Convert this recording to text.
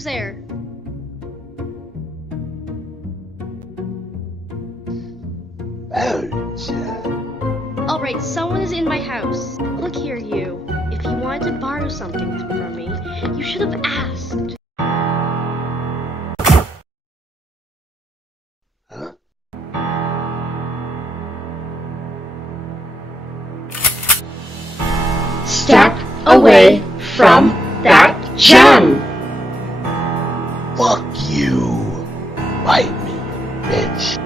Who's there? Alright, someone is in my house. Look here, you. If you wanted to borrow something from me, you should have asked. Huh? Step away from that gem! Fuck you. Bite me, bitch.